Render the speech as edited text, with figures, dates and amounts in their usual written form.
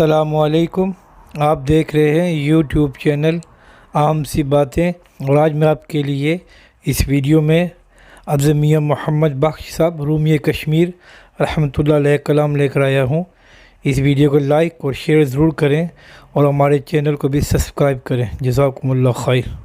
अस्सलामुअलैकुम। आप देख रहे हैं यूट्यूब चैनल आम सी बातें और आज मैं आपके लिए इस वीडियो में अफ़ज़ल मियाँ मोहम्मद बख्श साहब रूमी कश्मीर रहमतुल्लाह अलैह कलाम लेकर आया हूँ। इस वीडियो को लाइक और शेयर ज़रूर करें और हमारे चैनल को भी सब्सक्राइब करें। जज़ाकुमुल्लाह खैर।